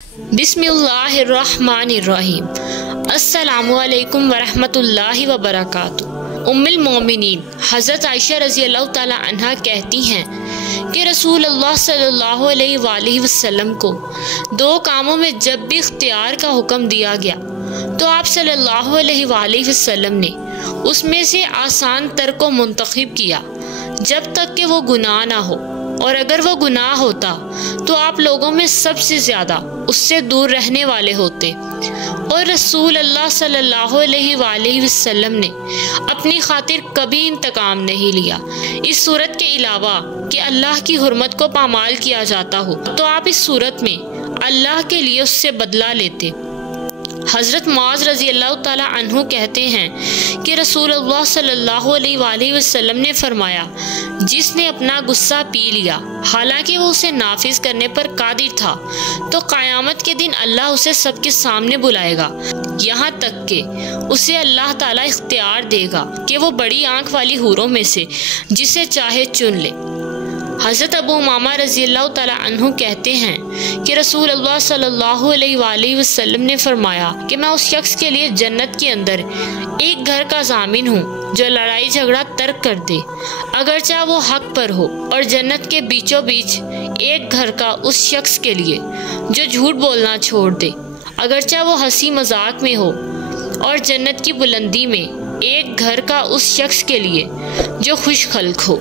बिस्मिल्लाहिर्रहमानिर्रहीम। अस्सलामुअलैकुम वरहमतुल्लाहि वबरकातुहू। उम्मुल मोमिनीन हज़रत आयशा रज़ी अल्लाह ताला अन्हा कहती हैं कि रसूल अल्लाह सल्लल्लाहु अलैहि वसल्लम को दो कामों में जब भी इख्तियार का हुक्म दिया गया तो आप सल्लल्लाहु अलैहि वसल्लम ने उसमें से आसान तर को मुंतखब किया जब तक कि वो गुनाह ना हो, और अगर वो गुनाह होता तो आप लोगों में सबसे ज़्यादा उससे दूर रहने वाले होते। और रसूल अल्लाह सल्लल्लाहु अलैहि वसल्लम ने अपनी खातिर कभी इंतकाम नहीं लिया। इस सूरत के अलावा कि अल्लाह की हुर्मत को पामाल किया जाता हो तो आप इस सूरत में अल्लाह के लिए उससे बदला लेते। हज़रत मुआज़ रज़ी अल्लाह ताला अन्हु कहते हैं कि रसूलुल्लाह सल्लल्लाहु अलैहि वसल्लम ने फरमाया, जिसने अपना गुस्सा पी लिया हालांकि वो उसे नाफिज करने पर कादिर था, तो क़यामत के दिन अल्लाह उसे सबके सामने बुलाएगा, यहाँ तक कि उसे अल्लाह ताला इख्तियार देगा कि वो बड़ी आँख वाली हूरों में से जिसे चाहे चुन ले। हज़रत अबू उमामा रज़ी अल्लाह ताला अन्हु कहते हैं कि रसूल अल्लाह सल्लल्लाहु अलैहि वसल्लम ने फरमाया कि मैं उस शख्स के लिए जन्नत के अंदर एक घर का ज़ामिन हूँ जो लड़ाई झगड़ा तर्क कर दे, अगरचा वो हक पर हो, और जन्नत के बीचों बीच एक घर का उस शख्स के लिए जो झूठ बोलना छोड़ दे, अगरचा वो हंसी मजाक में हो, और जन्नत की बुलंदी में एक घर का उस शख्स के लिए जो खुश खल्क हो।